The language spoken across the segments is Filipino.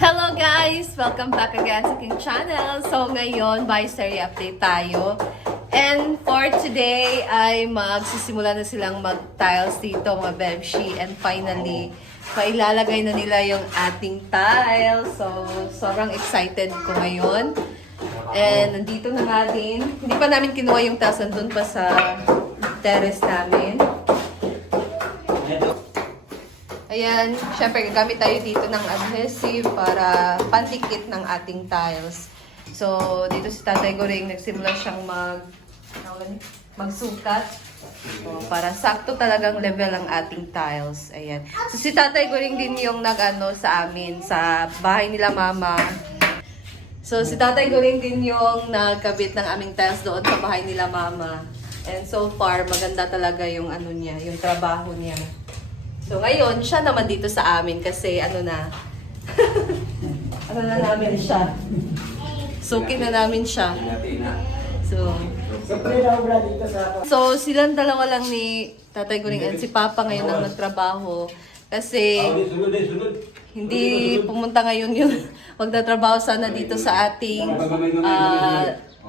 Hello guys! Welcome back again sa aking channel. So ngayon, Biostery update tayo. And for today ay magsisimula na silang mag-tiles dito mga bebshi. And finally, mailalagay na nila yung ating tiles. So sobrang excited ko ngayon. And nandito na nga din. Hindi pa namin kinuha yung tiles, nandun pa sa terrace namin. Ayan, syempre gagamit tayo dito ng adhesive para pandikit ng ating tiles. So, dito si Tatay Goring nagsimula siyang magsukat. So, para sakto talagang level ang ating tiles. Ayan. So, si Tatay Goring din yung nag-ano sa amin, sa bahay nila mama. So, si Tatay Goring din yung nagkabit ng aming tiles doon sa bahay nila mama. And so far, maganda talaga yung ano niya, yung trabaho niya. So, ngayon, siya naman dito sa amin kasi ano na, ano na namin siya. Suki na namin siya. So, silang dalawa lang ni Tatay Goring and si Papa ngayon ang nagtrabaho. Kasi, hindi pumunta ngayon yung magtatrabaho sana dito sa ating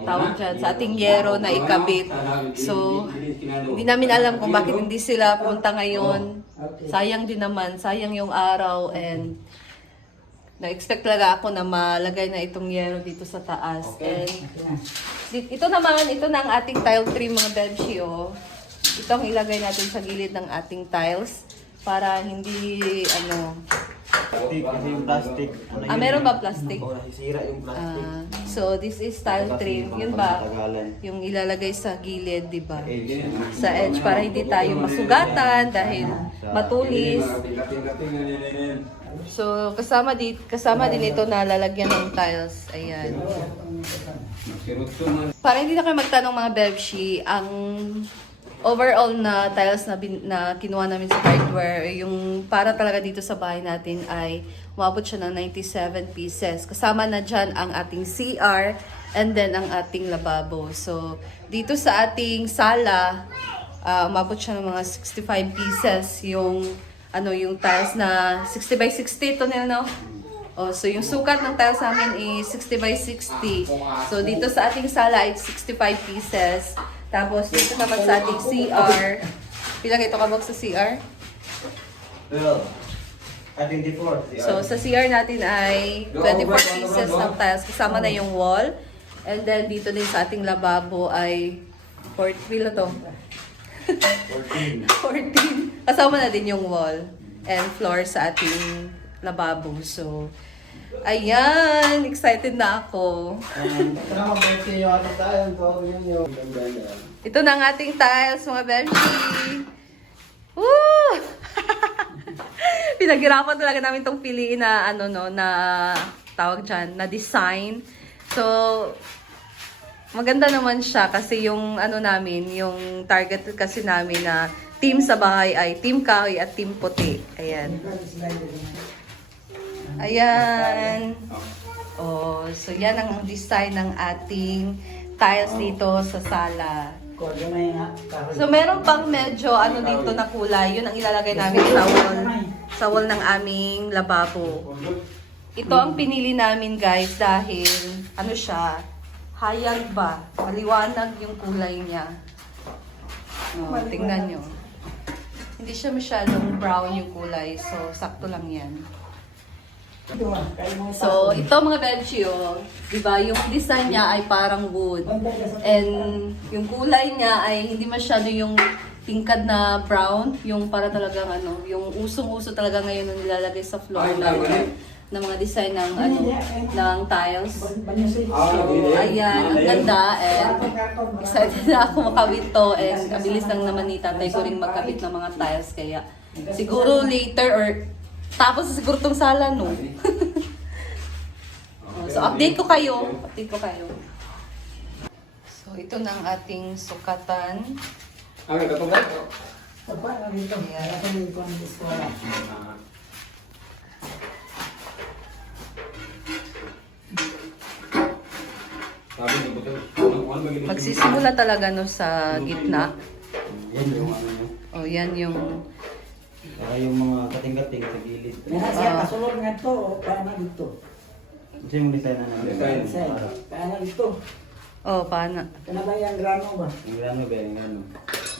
tawag dyan, sa ating yero na ikabit. So, hindi namin alam kung bakit hindi sila pumunta ngayon. Sayang din naman, sayang yung araw and na-expect talaga ako na malagay na itong yero dito sa taas. And ito naman, ito na ang ating tile trim mga bebshi, oh. Ito ang ilagay natin sa gilid ng ating tiles para hindi, ano, yung plastic. meron ba plastic? Oo, nasisira yung plastic. So, this is tile trim. Yun ba? Yung ilalagay sa gilid, di ba? Sa edge para hindi tayo masugatan dahil matulis. So, kasama din ito na lalagyan ng tiles. Ayan. Para hindi na kayo magtanong mga bebshi, ang overall na tiles na kinuha namin sa hardware, yung para talaga dito sa bahay natin ay umabot siya ng 97 pieces. Kasama na dyan ang ating CR and then ang ating lababo. So, dito sa ating sala, umabot siya ng mga 65 pieces yung yung tiles na 60 by 60 ito nila, no? Oh, so yung sukat ng tiles namin is 60 by 60. So, dito sa ating sala ay 65 pieces. Tapos, dito naman sa ating CR. Pilang ito kabog sa CR? 12. 24. So, sa CR natin ay 24 pieces ng tiles. Kasama na yung wall. And then, dito din sa ating lababo ay 14. Pila to? 14. 14. Kasama na din yung wall and floor sa ating lababo. So, ayan! Excited na ako. Ito na ang ating tiles, mga bebshi. Woo! Pinaghirapan talaga namin itong piliin na, na tawag dyan, na design. So, maganda naman siya kasi yung, namin, yung target kasi namin na team sa bahay ay team kahoy at team puti. Ayan. Ayan. Oh, so yan ang design ng ating tiles dito sa sala. So meron pang medyo dito na kulay. Yun ang ilalagay namin sa wall ng aming lababo. Ito ang pinili namin, guys, dahil siya, hayag ba? Maliwanag yung kulay niya. Oh, tingnan nyo. Hindi siya masyadong brown yung kulay. So, sakto lang yan. So, ito mga bebshi, diba, yung design niya ay parang wood. And yung kulay niya ay hindi masyado yung tingkad na brown. Yung para talagang yung usong-uso talaga ngayon na nilalagay sa floor ng mga design ng ng tiles. So, ayan, ang ganda. And excited na ako makabit to. And abilis lang naman ni Tatay Goring magkabit ng mga tiles. Kaya siguro later or tapos siguro tong sala, no? So, update ko kayo. So, ito na ang ating sukatan. Magsisimula talaga sa gitna. Oh, yan yung Saka yung mga kating-kating sa gilid. Siya kasulod nga to, o paano dito? Ito yung design na namin. Design. Paano ito? Oh, pana. Ano ba yung grano ba? Yung grano ba, yung grano.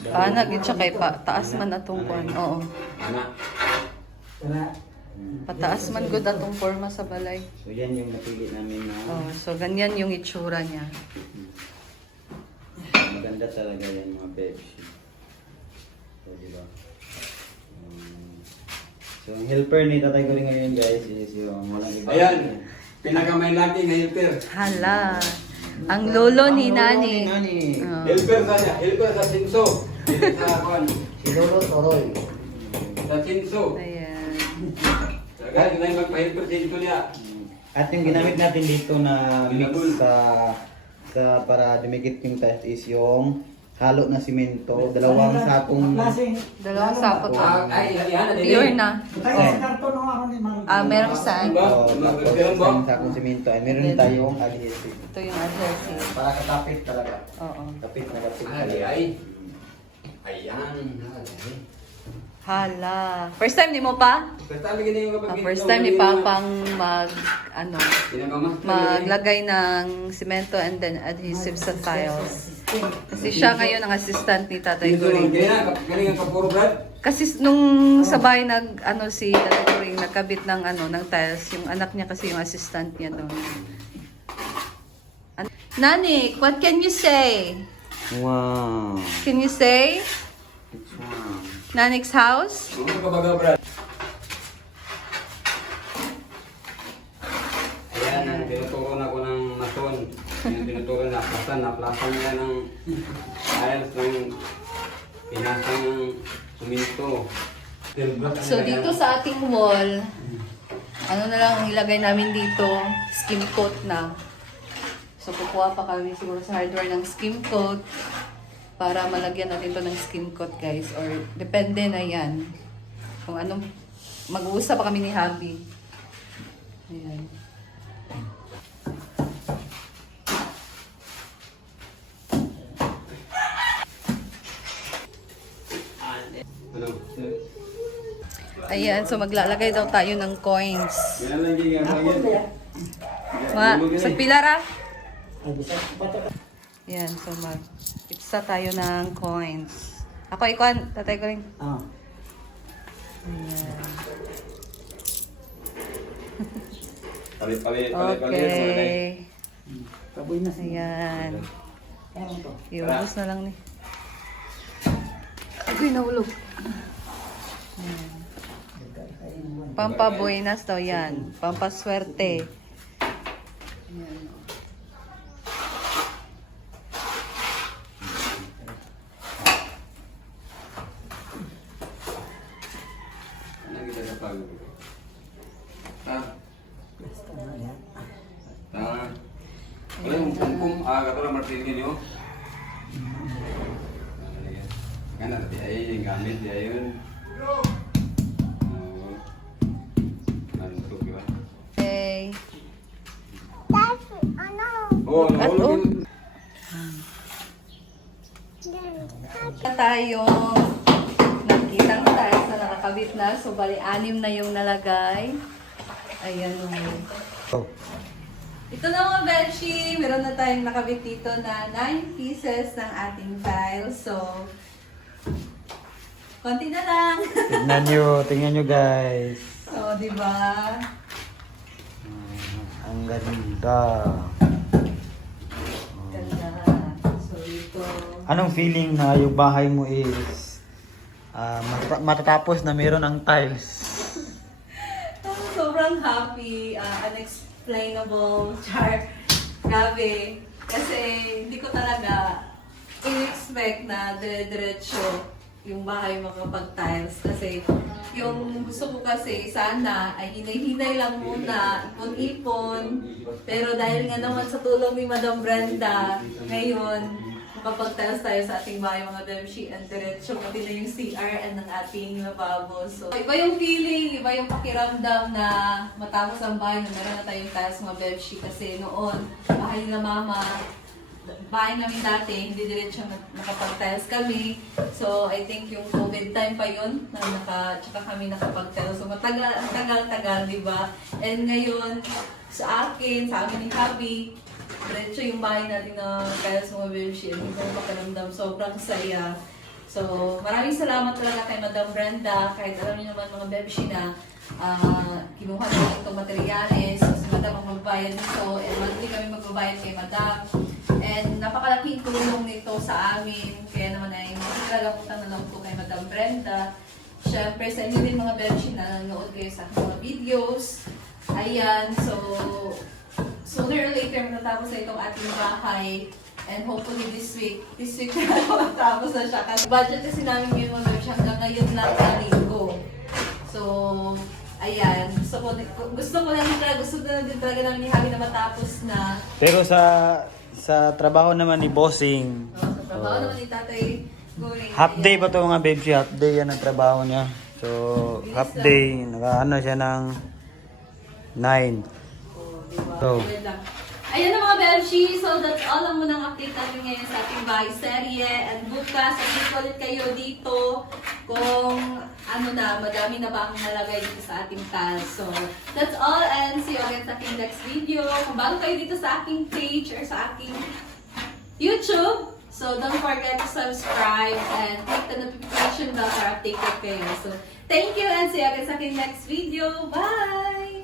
Pana, gitsa kay pa. Taas man atong kuan. Oo. Ana. Wala. Pataas man gud atong forma sa balay. So yan yung napili namin na Oh, so ganyan yung itsura niya. maganda talaga yan mga Pepsi. So, diba? So, ang helper ni Tatay Goring ngayon guys is yung walang iba. Ayan, pinakamay lagi ng helper. Hala. Ang lolo ni Ang lolo Nani. ni Nani. Oh. Helper sa helper sa sinso. Dili sa kwan. Si Lolo Toroy. Sa sinso. Ayan. Sagay na magpa-helper sinso niya. At yung ginamit natin dito na mix Binabul. sa para dumikit yung tiles is yung halo na simento, dalawang sakong Klaseng. Dalawang sakot. Ay, yan na Pure na. Tayo sa karton ng ako ni Mang. Merong sand. sakong simento ay meron tayong adhesive. Ito yung adhesive. Para katapit talaga. Oo. Kapit na kapit Ay, talaga. ay. Ayan. Ay. Hala. First time ni mo pa? First time ni Papang maglagay ng simento and then adhesive sa tiles. Kasi siya ngayon ang assistant ni Tatay Goring. Galing ka puro brad. Kasi nung sabay si Tatay Goring nagkabit ng ng tiles, yung anak niya kasi yung assistant niya doon. Nanik, what can you say? Wow. Can you say? It's wow. Nanik's house? Ano ka baga brad? Ayan, ang tinuturo na ko ng mason. Yung tinuturo na plasan niya ng tiles ng pinasang suminto. So dito sa ating wall, ano na lang ang ilagay namin dito, skim coat na. So kukuha pa kami siguro sa hardware ng skim coat para malagyan natin to ng skim coat guys, or depende na yan. Kung anong, mag-uusap pa kami ni Habi. Ayan. Ano? Ayan, so maglalagay daw tayo ng coins. Yan lang yung Sa pilara? Ay, bisa pa to. Ayan, so mag-pizza tayo ng coins. Ako, ikuan, Tatay Goring. Ah. Ayan. Palit. Okay. Kaboy na siya. Ayan. Meron to. Iubos na lang ni. Agoy, nahulog. Pampabuenas daw yan. Pampaswerte. Ayan. Ano kita sa pagod? Ha? Wala yung pum-pum. Katulad martilyo niyo. Kan ada dia yang gamit dia yun. Nantuk ba? Okay. Oh, At oh. nahulog. Tayong nakitang tiles na nakakabit na. So, bali, 6 na yung nalagay. Ayan o. Ito na mga Benchi. Meron na tayong nakabit dito na 9 pieces ng ating tiles. So, konti na lang. Tingnan nyo guys. So, di ba? Ang ganda. Ganda. So, ito. Anong feeling na yung bahay mo is matatapos na meron ang tiles? Sobrang happy, unexplainable, char. Grabe. Kasi hindi ko talaga in-expect na dire-diretso yung bahay makapag-tiles. Kasi yung gusto ko kasi sana ay hinay-hinay lang muna, ipon-ipon. Pero dahil nga naman sa tulong ni Madam Brenda, ngayon, makapag-tiles tayo sa ating bahay mga Bemshi, and diretso pati na yung CR ng ating lababo. So, iba yung feeling, iba yung pakiramdam na matapos ang bahay na meron na tayong tiles mga Bemshi. Kasi noon, bahay na mama, bahay namin dati, hindi diretso nakapag-tiles kami. So, I think yung COVID time pa yun, na tsaka kami nakapag-tiles. So, matagal, ang tagal-tagal, di ba? And ngayon, sa akin, sa amin ni Happy. Diretso yung bahay natin na kaya sa mga Beshi. Hindi ko makaramdam. Sobrang saya. So, maraming salamat talaga kay Madam Brenda. Kahit alam niyo naman mga Beshi na kinuha natin itong materyales. So, si Madam ang magbabayad nito. And monthly kami magbabayad kay Madam. And napakalaking tulong nito sa amin. Kaya naman ay talagang utang na lang po kay Madam Brenda. Siyempre, sa inyo din mga Beshi na nanonood kayo sa aking mga videos. Ayan, so sooner or later matatapos na itong ating bahay. And hopefully this week na matapos na siya. Kasi budget kasi namin ngayon mga Beshi hanggang ngayon lang sa linggo. So, ayan. Gusto na din talaga namin ni Javi na matapos na. Pero sa trabaho naman ni Bossing. Sa trabaho naman ni Tatay Goring. Half day ba to mga Bebshi? Half day yan ang trabaho niya. So, half day. Nakaano siya ng 9. So, Ayan na mga Bebshi, so that's all ang munang update natin ngayon sa ating bahay serye. And bukas, update ulit kayo dito kung ano na, madami na ba ang nalagay dito sa ating tiles. So that's all and see you again sa aking next video. Kung bago kayo dito sa aking page or sa aking YouTube, so don't forget to subscribe and click the notification bell para updated kayo. So thank you and see you again sa aking next video. Bye!